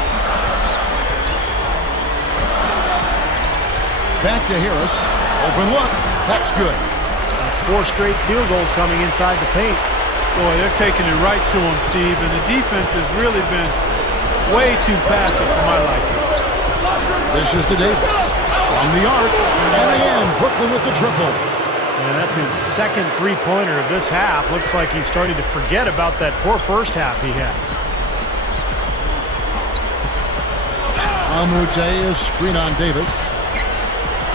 Back to Harris. Open look. That's good. That's 4 straight field goals coming inside the paint. Boy, they're taking it right to him, Steve. And the defense has really been way too passive for my liking. This is to Davis. From the arc. And again, Brooklyn with the triple. And that's his second three-pointer of this half. Looks like he's starting to forget about that poor first half he had. Amute is screen on Davis.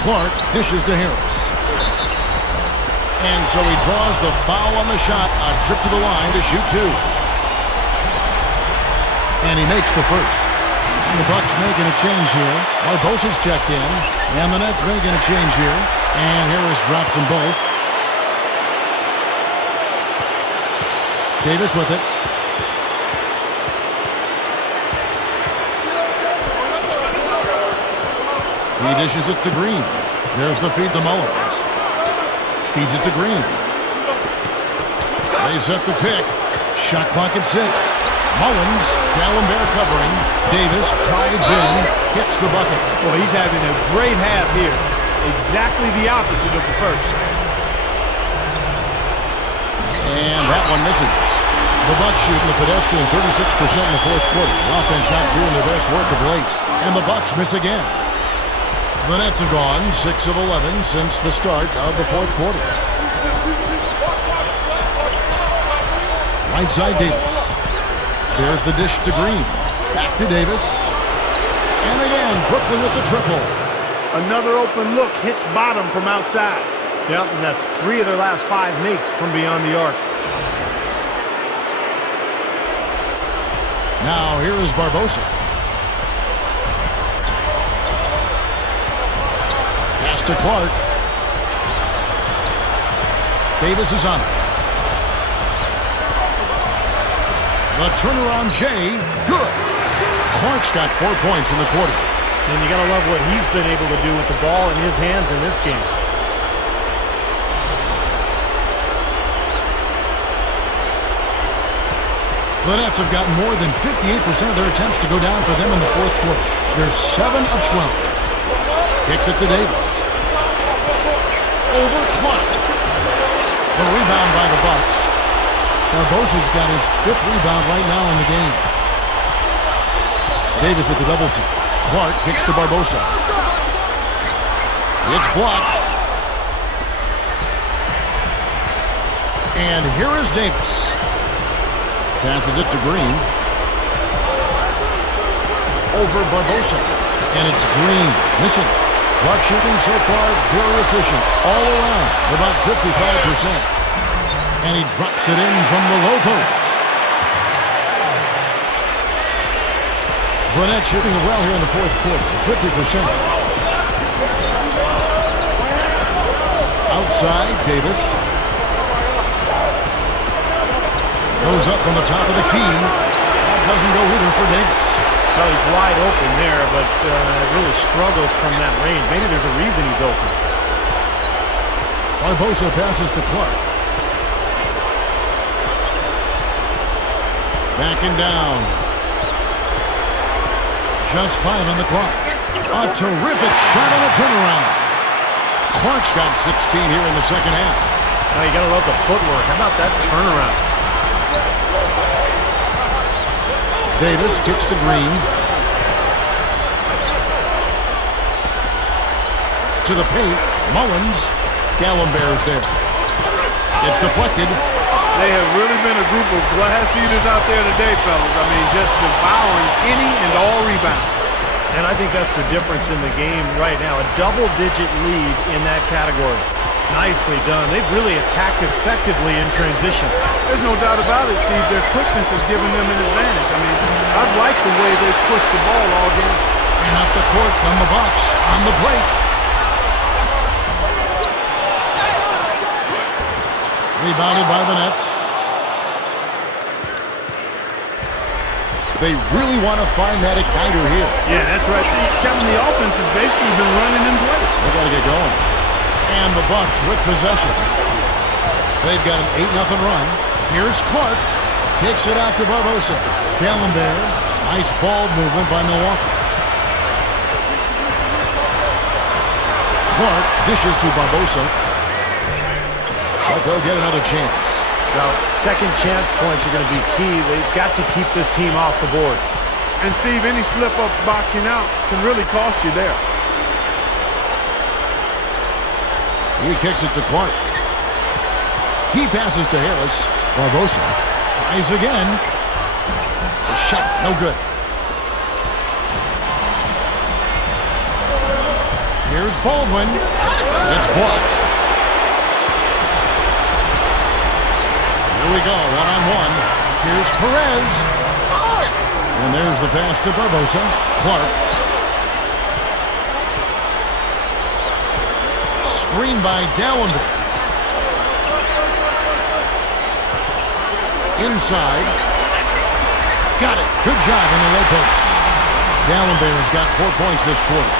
Clark dishes to Harris. And so he draws the foul on the shot. A trip to the line to shoot 2. And he makes the first. And the Bucks making a change here. Barbosa's checked in. And the Nets making a change here. And Harris drops them both. Davis with it. He dishes it to Green. There's the feed to Mullins. Feeds it to Green. They set the pick. Shot clock at 6. Mullins, D'Alembert covering. Davis drives in, hits the bucket. Well, he's having a great half here. Exactly the opposite of the first. And that one misses. The Bucks shooting the pedestrian 36% in the fourth quarter. The offense not doing their best work of late. And the Bucks miss again. The Nets have gone 6 of 11 since the start of the fourth quarter. Right side Davis. There's the dish to Green. Back to Davis. And again, Brooklyn with the triple. Another open look hits bottom from outside. Yep, and that's 3 of their last 5 makes from beyond the arc. Now here is Barbosa. Pass to Clark. Davis is on it. The turnaround Jay, good. Clark's got 4 points in the quarter. And you got to love what he's been able to do with the ball in his hands in this game. The Nets have gotten more than 58% of their attempts to go down for them in the fourth quarter. They're 7 of 12. Kicks it to Davis. Over Clark. The rebound by the Bucks. Barbosa's got his 5th rebound right now in the game. Davis with the double team. Clark kicks to Barbosa. It's blocked. And here is Davis. Passes it to Green. Over Barbosa. And it's Green missing. Buck shooting so far very efficient. All around, about 55%. And he drops it in from the low post. Burnett shooting it well here in the fourth quarter, 50%. Outside, Davis. Goes up from the top of the key. That doesn't go either for Davis. Well, he's wide open there, but really struggles from that range. Maybe there's a reason he's open. Barbosa passes to Clark. Backing down. Just 5 on the clock. A terrific shot on the turnaround. Clark's got 16 here in the second half. Now you got to love the footwork. How about that turnaround? Davis kicks to Green. To the paint. Mullins. Gallenberg's there. It's deflected. They have really been a group of glass eaters out there today, fellas. I mean, just devouring any and all rebounds. And I think that's the difference in the game right now. A double-digit lead in that category. Nicely done. They've really attacked effectively in transition. There's no doubt about it, Steve. Their quickness has given them an advantage. I mean, I've liked the way they've pushed the ball all game. And up the court from the Bucks on the break. Rebounded by the Nets. They really want to find that igniter here. Yeah, that's right. Kevin, the offense has basically been running in place. They got to get going. And the Bucks with possession. They've got an 8-0 run. Here's Clark. Kicks it out to Barbosa. Gallenberg. Nice ball movement by Milwaukee. Clark dishes to Barbosa. But they'll get another chance. Now, second chance points are going to be key. They've got to keep this team off the boards. And, Steve, any slip-ups boxing out can really cost you there. He kicks it to Clark. He passes to Harris. Barbosa tries again. The shot, no good. Here's Baldwin. It's blocked. Here we go, one-on-one. Here's Perez. And there's the pass to Barbosa. Clark. Screen by Gallenberg. Inside. Got it. Good job in the low post. Gallenberg's got 4 points this quarter.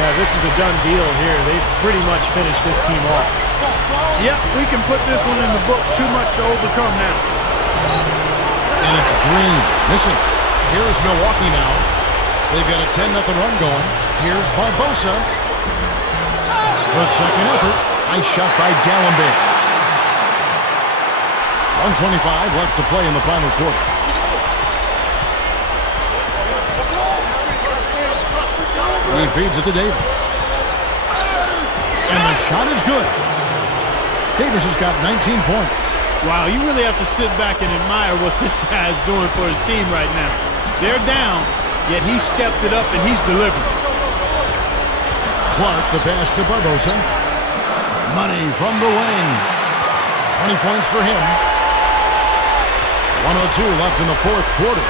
Yeah, this is a done deal here. They've pretty much finished this team off. Yep, we can put this one in the books. Too much to overcome now. And it's Green. Missing. Here's Milwaukee now. They've got a 10-0 run going. Here's Barbosa. The second effort. Nice shot by Gallenberg. 1:25 left to play in the final quarter. He feeds it to Davis. And the shot is good. Davis has got 19 points. Wow, you really have to sit back and admire what this guy is doing for his team right now. They're down, yet he stepped it up and he's delivering. Clark, the pass to Barbosa. Money from the wing. 20 points for him. 1:02 left in the fourth quarter.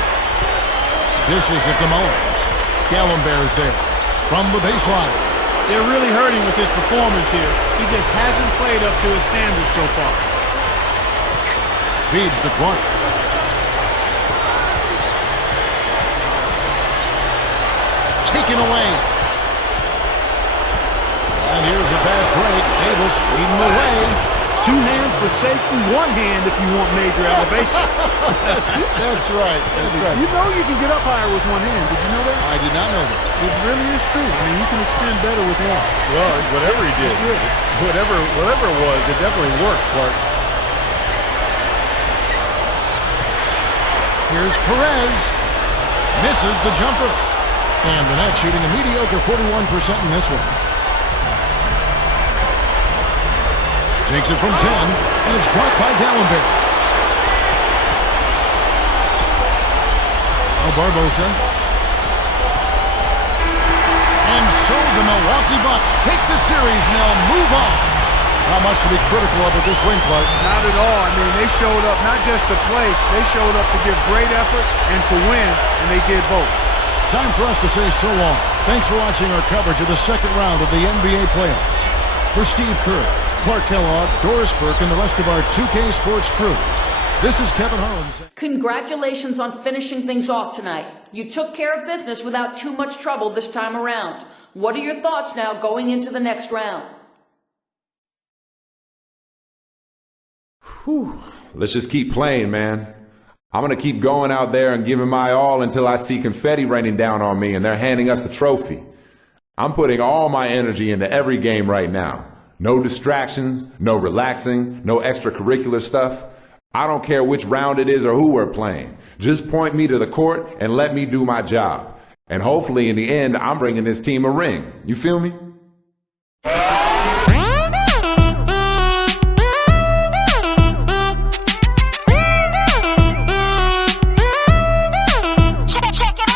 Dishes it to Mullins. Gallenberg's there from the baseline. They're really hurting with his performance here. He just hasn't played up to his standards so far. Feeds to Clark. Taken away. And here's a fast break. Davis leading the way. 2 hands for safety, 1 hand if you want major elevation. That's right. That's right. You know you can get up higher with 1 hand. Did you know that? I did not know that. It really is true. I mean, you can extend better with 1. Well, whatever he did, whatever it was, it definitely worked, Clark. Here's Perez. Misses the jumper. And the Nets shooting a mediocre 41% in this one. Takes it from 10, and it's blocked by Gallenberg. Barbosa. And so the Milwaukee Bucks take the series and they'll move on. Not much to be critical of at this win, Clark. Not at all. I mean, they showed up not just to play, they showed up to give great effort and to win, and they did both. Time for us to say so long. Thanks for watching our coverage of the second round of the NBA playoffs. For Steve Kerr, Clark Kellogg, Doris Burke, and the rest of our 2K Sports crew, this is Kevin Harlan saying, Congratulations on finishing things off tonight. You took care of business without too much trouble this time around. What are your thoughts now going into the next round? Let's just keep playing, man. I'm going to keep going out there and giving my all until I see confetti raining down on me and they're handing us the trophy. I'm putting all my energy into every game right now. No distractions, no relaxing, no extracurricular stuff. I don't care which round it is or who we're playing. Just point me to the court and let me do my job. And hopefully in the end, I'm bringing this team a ring. You feel me?